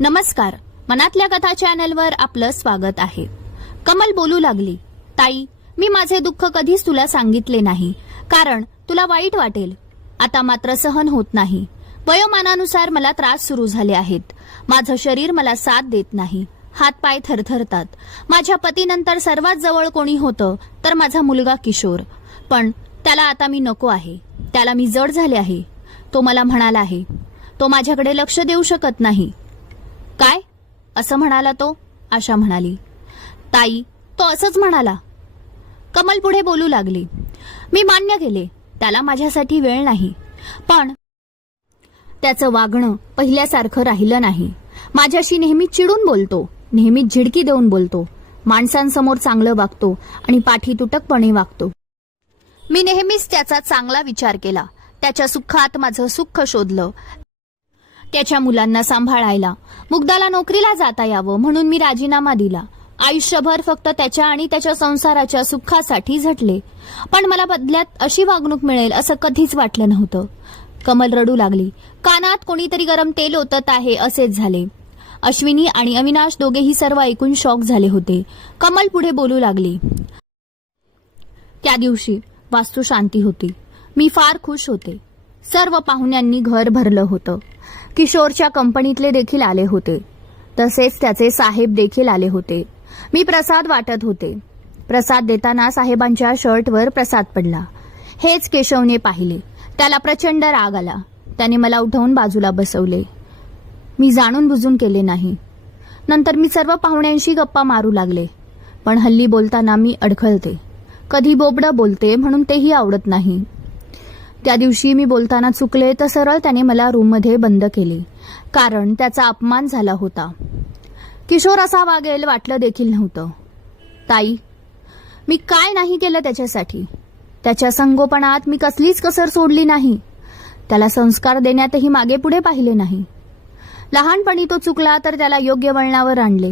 नमस्कार, मनातल्या कथा चॅनलवर आपलं स्वागत आहे. कमल बोलू लागली, ताई, मी माझे दुःख कधीच तुला सांगितले नाही, कारण तुला वाईट वाटेल. आता मात्र सहन होत नाही. वयोमानानुसार मला त्रास सुरू झाले आहेत. माझं शरीर मला साथ देत नाही. हातपाय थरथरतात. माझ्या पतीनंतर सर्वात जवळ कोणी होतं तर माझा मुलगा किशोर, पण त्याला आता मी नको आहे. त्याला मी जड झाले आहे. तो मला म्हणाला आहे, तो माझ्याकडे लक्ष देऊ शकत नाही. काय असं म्हणाला तो? आशा म्हणाली. ताई, तो असंच म्हणाला. कमल पुढे बोलू लागली. मी मान्य केले, त्याला माझ्यासाठी वेळ नाही, पण त्याचं वागणं पहिल्यासारखं राहिलं नाही. माझ्याशी नेहमी चिडून बोलतो, नेहमी झिडकी देऊन बोलतो, माणसांसमोर चांगलं वागतो आणि पाठी तुटकपणे वागतो. मी नेहमीच त्याचा चांगला विचार केला. त्याच्या सुखात माझं सुख शोधलं. त्याच्या मुलांना सांभाळायला, मुग्धाला नोकरीला जाता यावं म्हणून मी राजीनामा दिला. आयुष्यभर फक्त त्याच्या आणि त्याच्या संसाराच्या सुखासाठी झटले, पण मला बदल्यात अशी वागणूक मिळेल असं कधीच वाटलं नव्हतं. कमल रडू लागली. कानात कोणीतरी गरम तेल ओतत आहे असेच झाले. अश्विनी आणि अविनाश दोघेही सर्व ऐकून शॉक झाले होते. कमल पुढे बोलू लागली. त्या दिवशी वास्तुशांती होती. मी फार खुश होते. सर्व पाहुण्यांनी घर भरलं होतं. किशोरच्या कंपनीतले देखील आले होते, तसेच त्याचे साहेब देखील आले होते. मी प्रसाद वाटत होते. प्रसाद देताना साहेबांच्या शर्टवर प्रसाद पडला. हेच केशवने पाहिले. त्याला प्रचंड राग आला. त्याने मला उठवून बाजूला बसवले. मी जाणून बुजून केले नाही. नंतर मी सर्व पाहुण्यांशी गप्पा मारू लागले, पण हल्ली बोलताना मी अडखळते. कधी बोबडं बोलते म्हणून तेही आवडत नाही. त्या दिवशी मी बोलताना चुकले तर सरळ त्याने मला रूममध्ये बंद केले, कारण त्याचा अपमान झाला होता. किशोर असा वागेल वाटलं देखील नव्हतं. ताई, मी काय नाही केलं त्याच्यासाठी. त्याच्या संगोपनात मी कसलीच कसर सोडली नाही. त्याला संस्कार देण्यातही मागे पुढे पाहिले नाही. लहानपणी तो चुकला तर त्याला योग्य वळणावर आणले.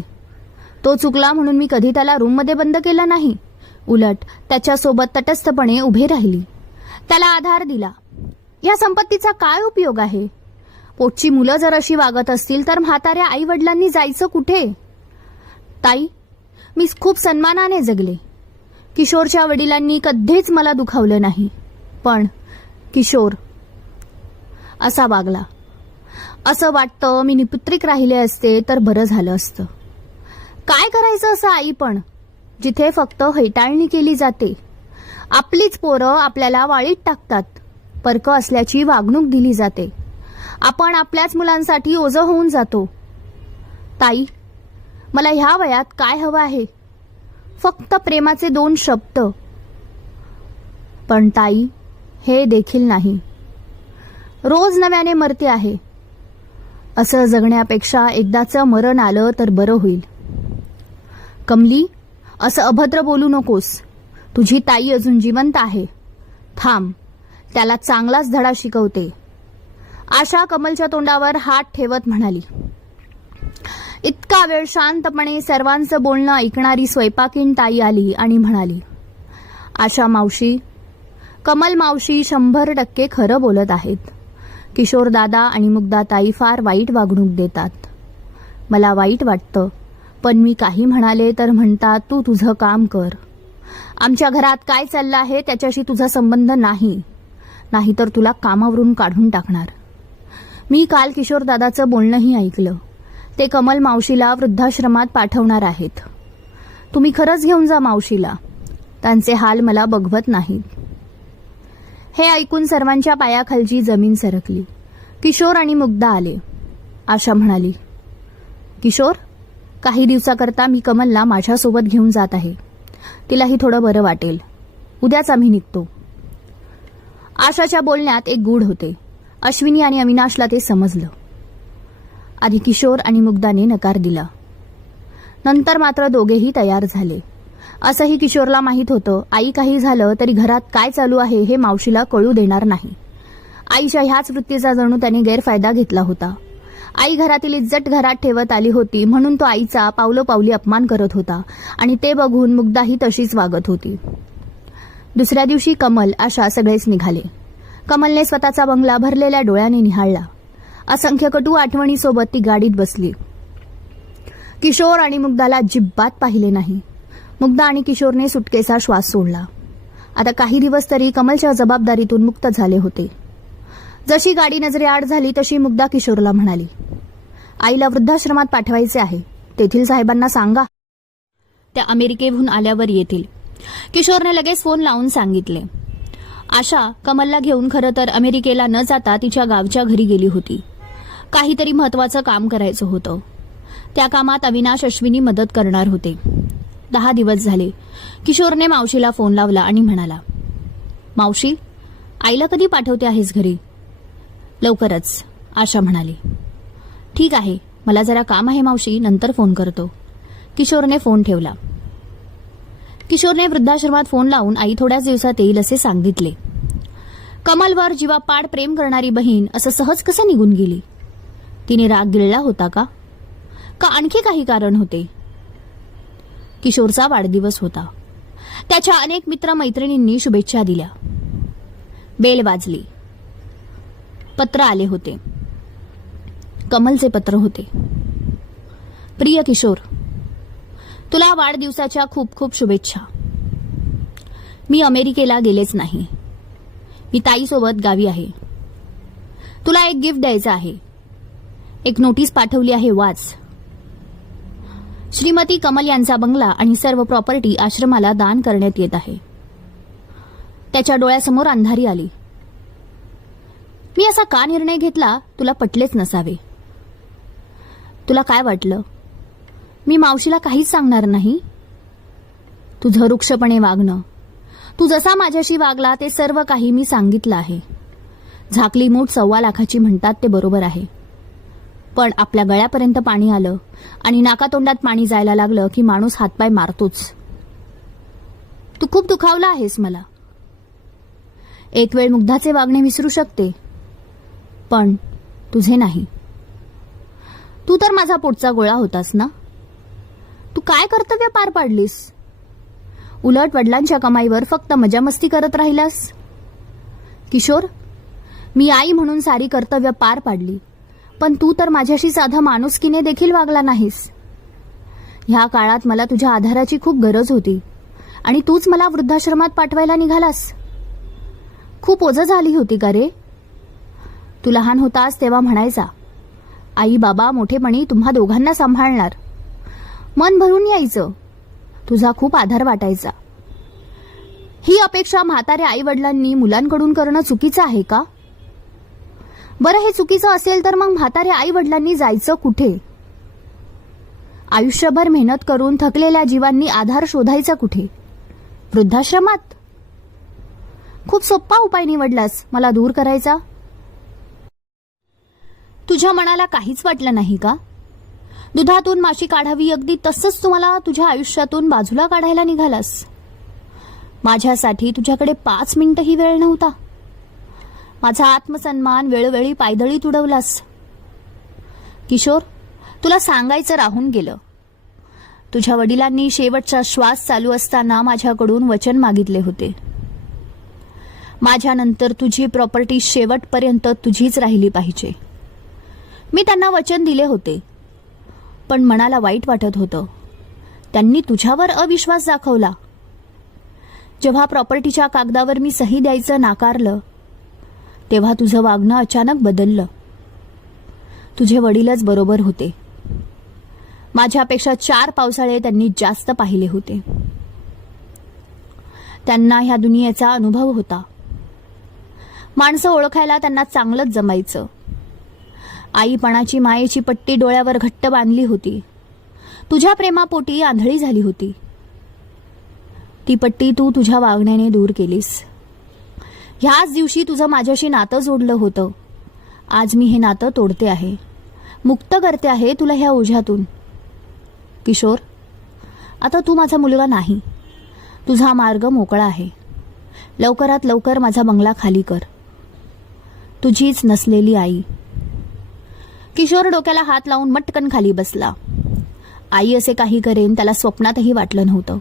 तो चुकला म्हणून मी कधी त्याला रूममध्ये बंद केलं नाही. उलट त्याच्यासोबत तटस्थपणे उभे राहिली. त्याला आधार दिला. या संपत्तीचा काय उपयोग आहे? पोटची मुलं जर अशी वागत असतील तर म्हाताऱ्या आई वडिलांनी जायचं कुठे? ताई, मी खूप सन्मानाने जगले. किशोरच्या वडिलांनी कधीच मला दुखावलं नाही, पण किशोर असा वागला. असं वाटतं मी निपुत्रिक राहिले असते तर बरं झालं असतं. काय करायचं असं आई पण, जिथे फक्त हैटाळणी केली जाते. आपलीच पोरं आपल्याला वाळीत टाकतात. परकं असल्याची वागणूक दिली जाते. आपण आपल्याच मुलांसाठी ओझं होऊन जातो. ताई, मला ह्या वयात काय हवं आहे? फक्त प्रेमाचे 2 शब्द. पण ताई, हे देखील नाही. रोज नव्याने मरते आहे. असं जगण्यापेक्षा एकदाचं मरण आलं तर बरं होईल. कमली, असं अभद्र बोलू नकोस. तुझी ताई अजून जिवंत आहे. थांब, त्याला चांगलाच धडा शिकवते. आशा कमलच्या तोंडावर हात ठेवत म्हणाली. इतका वेळ शांतपणे सर्वांचं बोलणं ऐकणारी स्वयंपाकीण ताई आली आणि म्हणाली, आशा मावशी, कमल मावशी 100% खरं बोलत आहेत. किशोर दादा आणि मुग्धा ताई फार वाईट वागणूक देतात. मला वाईट वाटतं, पण मी काही म्हणाले तर म्हणतात तू तुझं काम कर. आमच्या घरात काय चाललं आहे त्याच्याशी तुझा संबंध नाही, नाहीतर तुला कामावरून काढून टाकणार. मी काल किशोर दादाचं बोलणंही ऐकलं. ते कमल मावशीला वृद्धाश्रमात पाठवणार आहेत. तुम्ही खरंच घेऊन जा मावशीला. त्यांचे हाल मला बघवत नाहीत. हे ऐकून सर्वांच्या पायाखालची जमीन सरकली. किशोर आणि मुग्धा आले. आशा म्हणाली, किशोर, काही दिवसाकरता मी कमलला माझ्यासोबत घेऊन जात आहे. तिलाही थोडं बरं वाटेल. उद्याच आम्ही निघतो. आशाच्या बोलण्यात एक गूढ होते. अश्विनी आणि अविनाशला ते समजलं. आधी किशोर आणि मुग्धाने नकार दिला. नंतर मात्र दोघेही तयार झाले. असंही किशोरला माहीत होतं, आई काही झालं तरी घरात काय चालू आहे हे मावशीला कळू देणार नाही. आईच्या ह्याच वृत्तीचा जणू त्याने गैरफायदा घेतला होता. आई घरातील इज्जत घरात ठेवत आली होती म्हणून तो आईचा पावलोपावली अपमान करत होता आणि ते बघून मुग्धाही तशीच वागत होती. दुसऱ्या दिवशी कमल, आशा सगळेच निघाले. कमलने स्वतःचा बंगला भरलेल्या डोळ्याने निहाळला. असंख्य कटू आठवणीसोबत ती गाडीत बसली. किशोर आणि मुग्धाला अजिबात पाहिले नाही. मुग्धा आणि किशोरने सुटकेचा श्वास सोडला. आता काही दिवस तरी कमलच्या जबाबदारीतून मुक्त झाले होते. जशी गाडी नजरेआड झाली तशी मुग्धा किशोरला म्हणाली, आईला वृद्धाश्रमात पाठवायचे आहे. तेथील साहेबांना सांगा त्या अमेरिकेहून आल्यावर येतील. किशोरने लगेच फोन लावून सांगितले. आशा कमलला घेऊन खरं तर अमेरिकेला न जाता तिच्या गावच्या घरी गेली होती. काहीतरी महत्वाचं काम करायचं होतं. त्या कामात अविनाश अश्विनी मदत करणार होते. 10 दिवस झाले. किशोरने मावशीला फोन लावला आणि म्हणाला, मावशी, आईला कधी पाठवते आहेस घरी? लवकरच, आशा म्हणाली. ठीक आहे, मला जरा काम आहे मावशी, नंतर फोन करतो. किशोरने फोन ठेवला. किशोरने वृद्धाश्रमात फोन लावून आई थोड्याच दिवसात येईल असे सांगितले. कमलवर जीवापाड प्रेम करणारी बहीण असं सहज कसं निघून गेली? तिने राग गिळला होता का आणखी काही कारण होते? किशोरचा वाढदिवस होता. त्याच्या अनेक मित्रमैत्रिणींनी शुभेच्छा दिल्या. बेल वाजली. पत्र आले होते. कमलचे पत्र होते. प्रिय किशोर, तुला वाढदिवसाच्या खूप खूप शुभेच्छा. मी अमेरिकेला गेलेच नाही. मी ताईसोबत गावी आहे. तुला एक गिफ्ट द्यायचं आहे. एक नोटीस पाठवली आहे, वाच. श्रीमती कमल यांचा बंगला आणि सर्व प्रॉपर्टी आश्रमाला दान करण्यात येत आहे. त्याच्या डोळ्यासमोर अंधारी आली. मी असा का निर्णय घेतला तुला पटलेच नसावे. तुला काय वाटलं मी मावशीला काहीच सांगणार नाही? तुझं रुक्षपणे वागणं, तू जसा माझ्याशी वागला ते सर्व काही मी सांगितलं आहे. झाकली मूठ 1.25 लाखाची म्हणतात ते बरोबर आहे. पण आपल्या गळ्यापर्यंत पाणी आलं आणि नाकातोंडात पाणी जायला लागलं की माणूस हातपाय मारतोच. तू खूप दुखावला आहेस मला. एक वेळ मुग्धाचे वागणे विसरू शकते, पण तुझे नाही. तू तर माझा पोटचा गोळा होतास ना. तू काय कर्तव्य पार पाडलीस? उलट वडिलांच्या कमाईवर फक्त मजामस्ती करत राहिलास. किशोर, मी आई म्हणून सारी कर्तव्य पार पाडली, पण तू तर माझ्याशी साधा माणुसकीने देखील वागला नाहीस. ह्या काळात मला तुझ्या आधाराची खूप गरज होती आणि तूच मला वृद्धाश्रमात पाठवायला निघालास. खूप ओझं झाली होती का रे? तू लहान होतास तेव्हा म्हणायचा, आई बाबा मोठेपणी तुम्हा दोघांना सांभाळणार. मन भरून यायचं. तुझा खूप आधार वाटायचा. ही अपेक्षा म्हाताऱ्या आई वडिलांनी मुलांकडून करणं चुकीचं आहे का? बरं, हे चुकीचं असेल तर मग म्हाताऱ्या आई वडिलांनी जायचं कुठे? आयुष्यभर मेहनत करून थकलेल्या जीवांनी आधार शोधायचा कुठे? वृद्धाश्रमात? खूप सोपा उपाय निवडलास मला दूर करायचा. तुझ्या मनाला काहीच वाटलं नाही का? दुधातून माशी काढावी अगदी तसंच तुम्हाला तुझ्या आयुष्यातून बाजूला काढायला निघालास. माझ्यासाठी तुझ्याकडे 5 मिनिटही वेळ नव्हता. माझा आत्मसन्मान वेळोवेळी पायदळी तुडवलास. किशोर, तुला सांगायचं राहून गेलं. तुझ्या वडिलांनी शेवटचा श्वास चालू असताना माझ्याकडून वचन मागितले होते. माझ्यानंतर तुझी प्रॉपर्टी शेवटपर्यंत तुझीच राहिली पाहिजे. मी त्यांना वचन दिले होते, पण मनाला वाईट वाटत होतं. त्यांनी तुझ्यावर अविश्वास दाखवला. जेव्हा प्रॉपर्टीच्या कागदावर मी सही द्यायचं नाकारलं, तेव्हा तुझं वागणं अचानक बदललं. तुझे वडीलच बरोबर होते. माझ्यापेक्षा 4 पावसाळे त्यांनी जास्त पाहिले होते. त्यांना ह्या दुनियेचा अनुभव होता. माणसं ओळखायला त्यांना चांगलंच जमायचं. आईपणाची मायेची पट्टी डोळ्यावर घट्ट बांधली होती. तुझ्या प्रेमापोटी आंधळी झाली होती. ती पट्टी तू तुझ्या वागण्याने दूर केलीस. ह्याच दिवशी तुझं माझ्याशी नातं जोडलं होतं. आज मी हे नातं तोडते आहे. मुक्त करते आहे तुला ह्या ओझ्यातून. किशोर, आता तू माझा मुलगा नाही. तुझा मार्ग मोकळा आहे. लवकरात लवकर माझा बंगला खाली कर. तुझीच नसलेली आई. किशोर डोक्याला हात लावून मटकन खाली बसला. आई असे काही करेन त्याला स्वप्नातही वाटलं नव्हतं.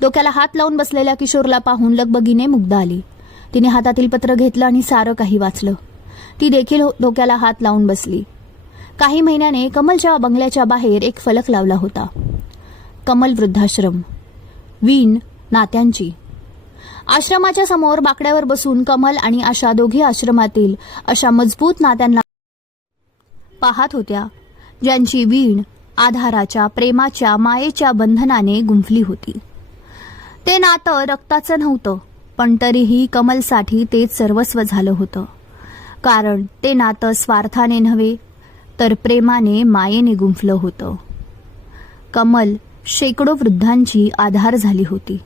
डोक्याला हात लावून बसलेल्या किशोरला पाहून लगबगीने मुग्धा आली. तिने हातातील पत्र घेतलं आणि सारं काही वाचलं. ती देखील डोक्याला हात लावून बसली. काही महिन्याने कमलच्या बंगल्याच्या बाहेर एक फलक लावला होता. कमल वृद्धाश्रम, वीण नात्यांची. आश्रमाच्या समोर बाकड्यावर बसून कमल आणि आशा दोघी आश्रमातील अशा मजबूत नात्यांना पाहत होत्या, ज्यांची वीण आधाराच्या, प्रेमाच्या, मायेच्या बंधनाने गुंफली होती. ते नातं रक्ताचं नव्हतं, पण तरीही कमलसाठी तेच सर्वस्व झालं होतं. कारण ते नातं स्वार्थाने नव्हे, तर प्रेमाने, मायेने गुंफलं होतं. कमल शेकडो वृद्धांची आधार झाली होती.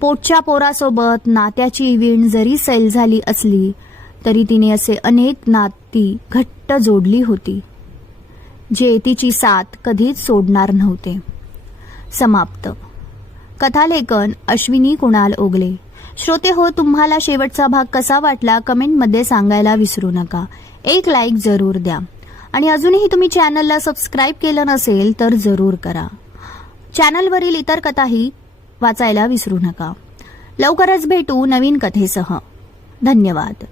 पोटच्या पोरासोबत नात्याची वीण जरी सैल झाली असली, तरी तिने असे अनेक नाती घट्ट जोडली होती, जे तिची साथ कधीच सोडणार नव्हते. समाप्त. कथालेखन अश्विनी कुणाल ओगले. श्रोते हो, तुम्हाला शेवटचा भाग कसा वाटला कमेंटमध्ये सांगायला विसरू नका. एक लाईक जरूर द्या आणि अजूनही तुम्ही चॅनलला सबस्क्राईब केलं नसेल तर जरूर करा. चॅनलवरील इतर कथाही वाचायला विसरू नका. लवकरच भेटू नवीन कथेसह. धन्यवाद.